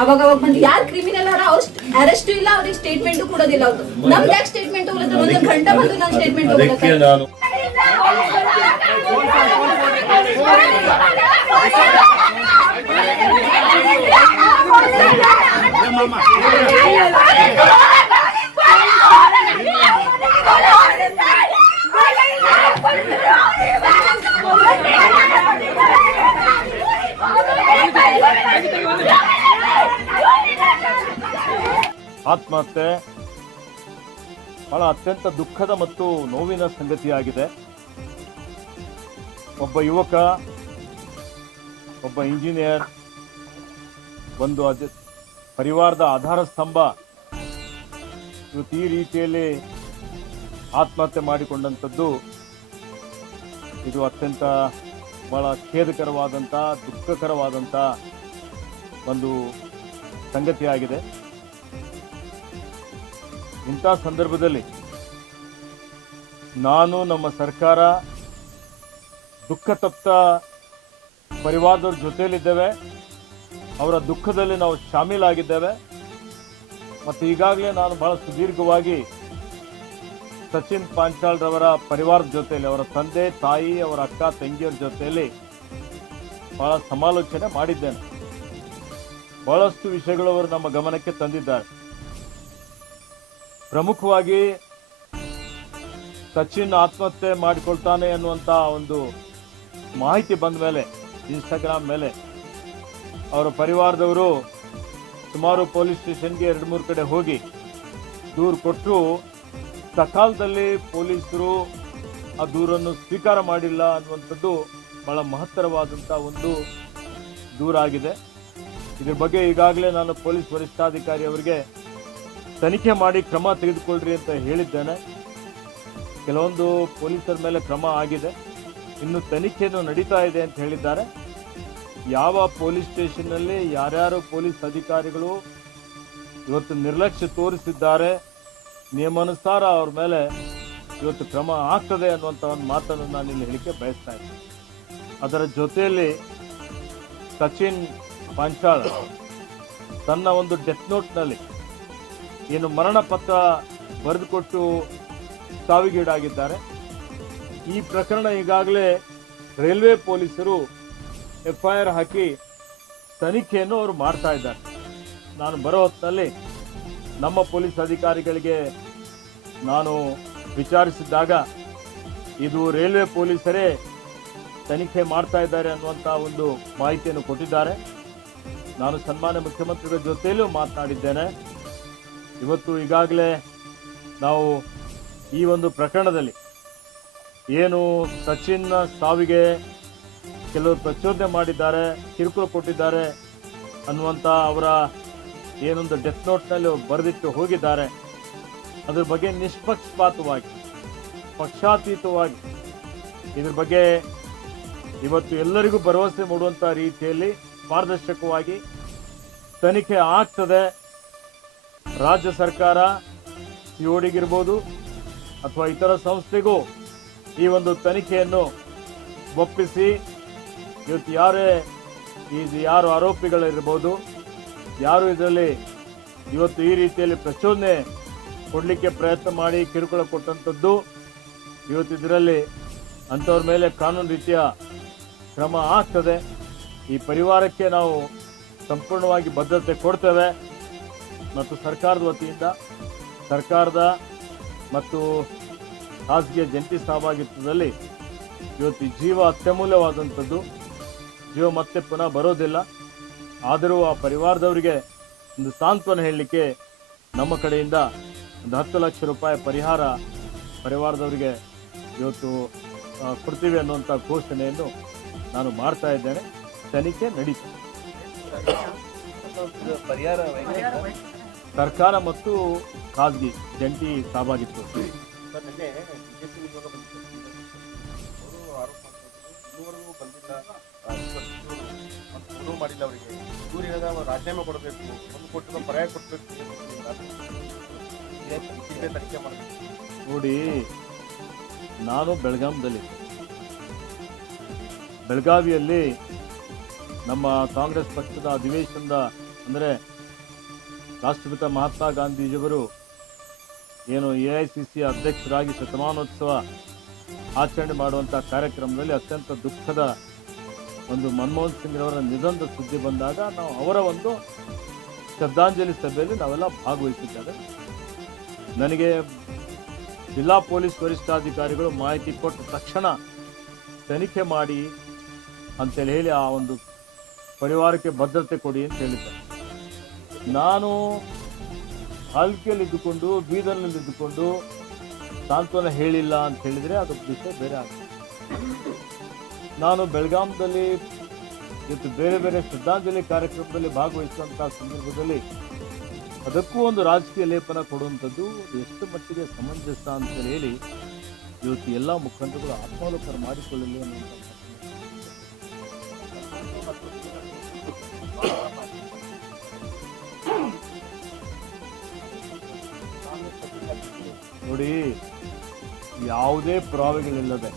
ಅವಾಗ ಬಂದು ಯಾರು ಕ್ರಿಮಿನಲ್ ಅವರ ಅರೆಸ್ಟ್ ಇಲ್ಲ, ಅವ್ರಿಗೆ ಸ್ಟೇಟ್ಮೆಂಟ್ ಕೊಡೋದಿಲ್ಲ. ಅವ್ರು ನಮ್ದು ಯಾಕೆ ಸ್ಟೇಟ್ಮೆಂಟ್ ಹೋಗ್ಲತ್ತಾರ? ಒಂದು ಗಂಟೆ ಬಂದು ನಾನು ಸ್ಟೇಟ್ಮೆಂಟ್ ಹೋಗ್ಲತ್ತಾರ. ಆತ್ಮಹತ್ಯೆ ಬಹಳ ಅತ್ಯಂತ ದುಃಖದ ಮತ್ತು ನೋವಿನ ಸಂಗತಿಯಾಗಿದೆ. ಒಬ್ಬ ಯುವಕ, ಒಬ್ಬ ಇಂಜಿನಿಯರ್, ಒಂದು ಪರಿವಾರದ ಆಧಾರ ಸ್ತಂಭ ಇವತ್ತು ಈ ರೀತಿಯಲ್ಲಿ ಆತ್ಮಹತ್ಯೆ ಮಾಡಿಕೊಂಡಂಥದ್ದು ಇದು ಅತ್ಯಂತ ಬಹಳ ಖೇದಕರವಾದಂಥ, ದುಃಖಕರವಾದಂಥ ಒಂದು ಸಂಗತಿಯಾಗಿದೆ. ಇಂಥ ಸಂದರ್ಭದಲ್ಲಿ ನಾನು, ನಮ್ಮ ಸರ್ಕಾರ ದುಃಖ ತಪ್ತ ಪರಿವಾರದವ್ರ ಜೊತೆಯಲ್ಲಿದ್ದೇವೆ. ಅವರ ದುಃಖದಲ್ಲಿ ನಾವು ಶಾಮೀಲಾಗಿದ್ದೇವೆ. ಮತ್ತು ಈಗಾಗಲೇ ನಾನು ಬಹಳ ಸುದೀರ್ಘವಾಗಿ ಸಚಿನ್ ಪಾಂಚಾಳ್ ರವರ ಪರಿವಾರದ ಜೊತೆಯಲ್ಲಿ, ಅವರ ತಂದೆ ತಾಯಿ, ಅವರ ಅಕ್ಕ ತಂಗಿಯರ ಜೊತೆಯಲ್ಲಿ ಬಹಳ ಸಮಾಲೋಚನೆ ಮಾಡಿದ್ದೇನೆ. ಬಹಳಷ್ಟು ವಿಷಯಗಳು ಅವರು ನಮ್ಮ ಗಮನಕ್ಕೆ ತಂದಿದ್ದಾರೆ. ಪ್ರಮುಖವಾಗಿ ಸಚಿನ್ ಆತ್ಮಹತ್ಯೆ ಮಾಡಿಕೊಳ್ತಾನೆ ಅನ್ನುವಂಥ ಒಂದು ಮಾಹಿತಿ ಬಂದ ಮೇಲೆ ಇನ್ಸ್ಟಾಗ್ರಾಮ್ ಮೇಲೆ ಅವರ ಪರಿವಾರದವರು ಸುಮಾರು ಪೊಲೀಸ್ ಸ್ಟೇಷನ್ಗೆ 2-3 ಕಡೆ ಹೋಗಿ ದೂರು ಕೊಟ್ಟರು. ಸಕಾಲದಲ್ಲಿ ಪೊಲೀಸರು ಆ ದೂರನ್ನು ಸ್ವೀಕಾರ ಮಾಡಿಲ್ಲ ಅನ್ನುವಂಥದ್ದು ಬಹಳ ಮಹತ್ತರವಾದಂಥ ಒಂದು ದೂರಾಗಿದೆ. ಇದ್ರ ಬಗ್ಗೆ ಈಗಾಗಲೇ ನಾನು ಪೊಲೀಸ್ ವರಿಷ್ಠಾಧಿಕಾರಿ ಅವರಿಗೆ ತನಿಖೆ ಮಾಡಿ ಕ್ರಮ ತೆಗೆದುಕೊಳ್ಳ್ರಿ ಅಂತ ಹೇಳಿದ್ದೇನೆ. ಕೆಲವೊಂದು ಪೊಲೀಸರ ಮೇಲೆ ಕ್ರಮ ಆಗಿದೆ, ಇನ್ನು ತನಿಖೆಯನ್ನು ನಡೀತಾ ಇದೆ ಅಂತ ಹೇಳಿದ್ದಾರೆ. ಯಾವ ಪೊಲೀಸ್ ಸ್ಟೇಷನ್ನಲ್ಲಿ ಯಾರ್ಯಾರು ಪೊಲೀಸ್ ಅಧಿಕಾರಿಗಳು ಇವತ್ತು ನಿರ್ಲಕ್ಷ್ಯ ತೋರಿಸಿದ್ದಾರೆ, ನಿಯಮಾನುಸಾರ ಅವ್ರ ಮೇಲೆ ಇವತ್ತು ಕ್ರಮ ಆಗ್ತದೆ ಅನ್ನುವಂಥ ಒಂದು ಮಾತನ್ನು ನಾನು ಇಲ್ಲಿ ಹೇಳಿಕೆ ಬಯಸ್ತಾ ಇದ್ದೀನಿ. ಅದರ ಜೊತೆಯಲ್ಲಿ ಸಚಿನ್ ಪಾಂಚಾಳ್ ತನ್ನ ಒಂದು ಡೆತ್ ನೋಟ್ನಲ್ಲಿ ಏನು ಮರಣ ಪತ್ರ ಬರೆದುಕೊಟ್ಟು ಸಾವಿಗೀಡಾಗಿದ್ದಾರೆ. ಈ ಪ್ರಕರಣ ಈಗಾಗಲೇ ರೈಲ್ವೆ ಪೊಲೀಸರು FIR ಹಾಕಿ ತನಿಖೆಯನ್ನು ಅವರು ಮಾಡ್ತಾ ಇದ್ದಾರೆ. ನಾನು ಬರೋ ಹೊತ್ತಿನಲ್ಲಿ ನಮ್ಮ ಪೊಲೀಸ್ ಅಧಿಕಾರಿಗಳಿಗೆ ನಾನು ವಿಚಾರಿಸಿದ್ದಾಗ ಇದು ರೈಲ್ವೆ ಪೊಲೀಸರೇ ತನಿಖೆ ಮಾಡ್ತಾ ಇದ್ದಾರೆ ಅನ್ನುವಂಥ ಒಂದು ಮಾಹಿತಿಯನ್ನು ಕೊಟ್ಟಿದ್ದಾರೆ. ನಾನು ಸನ್ಮಾನ್ಯ ಮುಖ್ಯಮಂತ್ರಿಗಳ ಜೊತೆಯಲ್ಲೂ ಮಾತನಾಡಿದ್ದೇನೆ. ಇವತ್ತು ಈಗಾಗಲೇ ನಾವು ಈ ಒಂದು ಪ್ರಕರಣದಲ್ಲಿ ಏನು ಸಚಿನ್ ಸಾವಿಗೆ ಕೆಲವರು ಪ್ರಚೋದನೆ ಮಾಡಿದ್ದಾರೆ, ಕಿರುಕುಳ ಕೊಟ್ಟಿದ್ದಾರೆ ಅನ್ನುವಂಥ ಅವರ ಏನೊಂದು ಡೆತ್ ನೋಟ್ನಲ್ಲಿ ಬರೆದಿಟ್ಟು ಹೋಗಿದ್ದಾರೆ, ಅದ್ರ ಬಗ್ಗೆ ನಿಷ್ಪಕ್ಷಪಾತವಾಗಿ, ಪಕ್ಷಾತೀತವಾಗಿ ಇದ್ರ ಬಗ್ಗೆ ಇವತ್ತು ಎಲ್ಲರಿಗೂ ಭರವಸೆ ಮೂಡುವಂಥ ರೀತಿಯಲ್ಲಿ ಪಾರದರ್ಶಕವಾಗಿ ತನಿಖೆ ಆಗ್ತದೆ. ರಾಜ್ಯ ಸರ್ಕಾರ CODಗಿರ್ಬೋದು ಅಥವಾ ಇತರ ಸಂಸ್ಥೆಗೂ ಈ ಒಂದು ತನಿಖೆಯನ್ನು ಒಪ್ಪಿಸಿ ಇವತ್ತು ಯಾರು ಆರೋಪಿಗಳಿರ್ಬೋದು, ಯಾರು ಇದರಲ್ಲಿ ಇವತ್ತು ಈ ರೀತಿಯಲ್ಲಿ ಪ್ರಚೋದನೆ ಕೊಡಲಿಕ್ಕೆ ಪ್ರಯತ್ನ ಮಾಡಿ ಕಿರುಕುಳ ಕೊಟ್ಟಂಥದ್ದು, ಇವತ್ತು ಇದರಲ್ಲಿ ಅಂಥವ್ರ ಮೇಲೆ ಕಾನೂನು ರೀತಿಯ ಕ್ರಮ ಆಗ್ತದೆ. ಈ ಪರಿವಾರಕ್ಕೆ ನಾವು ಸಂಪೂರ್ಣವಾಗಿ ಬದ್ಧತೆ ಕೊಡ್ತೇವೆ. ಮತ್ತು ಸರ್ಕಾರದ ವತಿಯಿಂದ ಸರ್ಕಾರದ ಮತ್ತು ಖಾಸಗಿಯ ಜಂಟಿ ಸಹಭಾಗಿತ್ವದಲ್ಲಿ ಇವತ್ತು ಜೀವ ಅತ್ಯಮೂಲ್ಯವಾದಂಥದ್ದು, ಜೀವ ಮತ್ತೆ ಪುನಃ ಬರೋದಿಲ್ಲ. ಆದರೂ ಆ ಪರಿವಾರದವರಿಗೆ ಒಂದು ಸಾಂತ್ವನ ಹೇಳಲಿಕ್ಕೆ ನಮ್ಮ ಕಡೆಯಿಂದ ಒಂದು 10 ಲಕ್ಷ ರೂಪಾಯಿ ಪರಿಹಾರ ಪರಿವಾರದವರಿಗೆ ಇವತ್ತು ಕೊಡ್ತೀವಿ ಅನ್ನುವಂಥ ಘೋಷಣೆಯನ್ನು ನಾನು ಮಾಡ್ತಾ ಇದ್ದೇನೆ. ತನಿಖೆ ನಡೀತದೆ. ಸರ್ಕಾರ ಮತ್ತು ಖಾಸಗಿ ಜಂಟಿ ಸಹಭಾಗಿತ್ವ. ಮಾಡಿಲ್ಲ ಅವರಿಗೆ ದೂರಿನ ರಾಜೀನಾಮೆ ಕೊಡಬೇಕು, 1 ಕೋಟಿ ರೂಪಾಯಿ ಪರ್ಯಾಯ ಕೊಡಬೇಕು. ತನಿಖೆ ಮಾಡಬೇಕು. ನೋಡಿ, ನಾನು ಬೆಳಗಾವಿಯಲ್ಲಿ ನಮ್ಮ ಕಾಂಗ್ರೆಸ್ ಪಕ್ಷದ ಅಧಿವೇಶನದ ಅಂದರೆ ರಾಷ್ಟ್ರಪಿತ ಮಹಾತ್ಮ ಗಾಂಧೀಜಿಯವರು ಏನು AICC ಅಧ್ಯಕ್ಷರಾಗಿ ಶತಮಾನೋತ್ಸವ ಆಚರಣೆ ಮಾಡುವಂಥ ಕಾರ್ಯಕ್ರಮದಲ್ಲಿ ಅತ್ಯಂತ ದುಃಖದ ಒಂದು ಮನಮೋಹನ್ ಸಿಂಗ್ರವರ ನಿಧನದ ಸುದ್ದಿ ಬಂದಾಗ ನಾವು ಅವರ ಒಂದು ಶ್ರದ್ಧಾಂಜಲಿ ಸಭೆಯಲ್ಲಿ ನಾವೆಲ್ಲ ಭಾಗವಹಿಸಿದ್ದೇವೆ. ನನಗೆ ಜಿಲ್ಲಾ ಪೊಲೀಸ್ ವರಿಷ್ಠಾಧಿಕಾರಿಗಳು ಮಾಹಿತಿ ಕೊಟ್ಟು ತಕ್ಷಣ ತನಿಖೆ ಮಾಡಿ ಅಂತೇಳಿ ಹೇಳಿ ಆ ಒಂದು ಪರಿವಾರಕ್ಕೆ ಭದ್ರತೆ ಕೊಡಿ ಅಂತ ಹೇಳಿದ್ದಾರೆ. ನಾನು ಹಾಲ್ಕಿಯಲ್ಲಿ ಇದ್ದುಕೊಂಡು ಬೀದರ್ನಲ್ಲಿ ಇದ್ದುಕೊಂಡು ಸಾಂತ್ವನ ಹೇಳಿಲ್ಲ ಅಂತ ಹೇಳಿದರೆ ಅದು ವಿಷಯ ಬೇರೆ ಆಗ್ತದೆ. ನಾನು ಬೆಳಗಾಂದಲ್ಲಿ ಇವತ್ತು ಬೇರೆ ಬೇರೆ ಶ್ರದ್ಧಾಂಜಲಿ ಕಾರ್ಯಕ್ರಮದಲ್ಲಿ ಭಾಗವಹಿಸುವಂಥ ಸಂದರ್ಭದಲ್ಲಿ ಅದಕ್ಕೂ ಒಂದು ರಾಜಕೀಯ ಲೇಪನ ಕೊಡುವಂಥದ್ದು ಎಷ್ಟು ಮಟ್ಟಿಗೆ ಸಮಂಜಸ ಅಂತ ಹೇಳಿ ಇವತ್ತು ಎಲ್ಲ ಮುಖಂಡರುಗಳು ಆತ್ಮಾವಲೋಕನ ಮಾಡಿಕೊಳ್ಳಲಿ ಅನ್ನುವಂಥ ನೋಡಿ, ಯಾವುದೇ ಪುರಾವೆಗಳಿಲ್ಲದೆ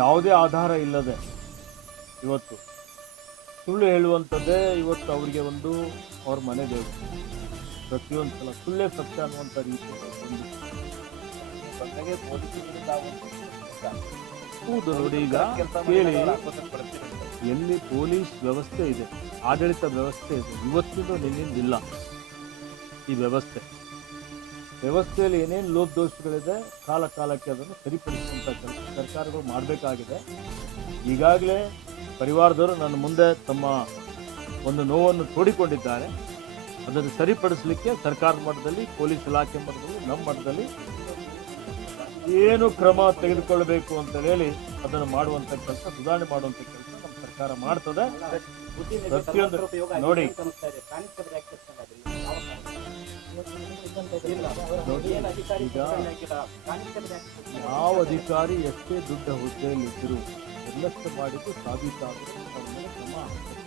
ಯಾವುದೇ ಆಧಾರ ಇಲ್ಲದೆ ಇವತ್ತು ಸುಳ್ಳು ಹೇಳುವಂಥದ್ದೇ ಇವತ್ತು ಅವರಿಗೆ ಒಂದು ಅವ್ರ ಮನೆ ದೇವರು. ಪ್ರತಿಯೊಂದು ಸಲ ಸುಳ್ಳೇ ಸತ್ಯ ಅನ್ನುವಂಥ ರೀತಿ ಹೌದು. ನೋಡಿ, ಈಗ ಕೇಳಿ, ಎಲ್ಲಿ ಪೊಲೀಸ್ ವ್ಯವಸ್ಥೆ ಇದೆ, ಆಡಳಿತ ವ್ಯವಸ್ಥೆ ಇದೆ, ಇವತ್ತಿಂದು ನಿನ್ನಿಂದಿಲ್ಲ ಈ ವ್ಯವಸ್ಥೆಯಲ್ಲಿ ಏನೇನು ಲೋಪದೋಷಗಳಿದೆ ಕಾಲ ಕಾಲಕ್ಕೆ ಅದನ್ನು ಸರಿಪಡಿಸುವಂಥ ಕೆಲಸ ಸರ್ಕಾರಗಳು ಮಾಡಬೇಕಾಗಿದೆ. ಈಗಾಗಲೇ ಪರಿವಾರದವರು ನನ್ನ ಮುಂದೆ ತಮ್ಮ ಒಂದು ನೋವನ್ನು ತೋಡಿಕೊಂಡಿದ್ದಾರೆ. ಅದನ್ನು ಸರಿಪಡಿಸಲಿಕ್ಕೆ ಸರ್ಕಾರದ ಮಟ್ಟದಲ್ಲಿ, ಪೊಲೀಸ್ ಇಲಾಖೆ ಮಟ್ಟದಲ್ಲಿ, ನಮ್ಮ ಮಟ್ಟದಲ್ಲಿ ಏನು ಕ್ರಮ ತೆಗೆದುಕೊಳ್ಳಬೇಕು ಅಂತ ಹೇಳಿ ಅದನ್ನು ಮಾಡುವಂಥ ಕೆಲಸ, ಸುಧಾರಣೆ ಮಾಡುವಂಥ ಕೆಲಸ ನಮ್ಮ ಸರ್ಕಾರ ಮಾಡ್ತದೆ. ಪ್ರತಿಯೊಂದು ನೋಡಿ, ಈಗ ಯಾವ ಅಧಿಕಾರಿ ಎಷ್ಟೇ ದೊಡ್ಡ ಹುದ್ದೆಯಲ್ಲಿದ್ದರೂ ನಿರ್ಲಕ್ಷ್ಯ ಮಾಡಿದ್ದು ಸಾಬೀತಾದರೂ ಅವ್ರ ಮೇಲೆ ಕ್ರಮ ಆಗ್ತದೆ.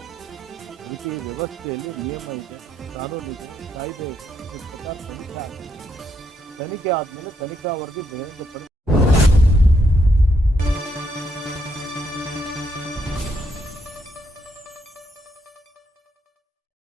ಅದಕ್ಕೆ ಈ ವ್ಯವಸ್ಥೆಯಲ್ಲಿ ನಿಯಮ ಇದೆ, ಕಾನೂನಿದೆ, ಕಾಯ್ದೆ ಇದೆ. ಪ್ರಕಾರ ತನಿಖೆ ಆಗಿದೆ. ತನಿಖೆ ಆದಮೇಲೆ ತನಿಖಾ ವರದಿ ಬಹಿರಂಗಪಡಿಸಿ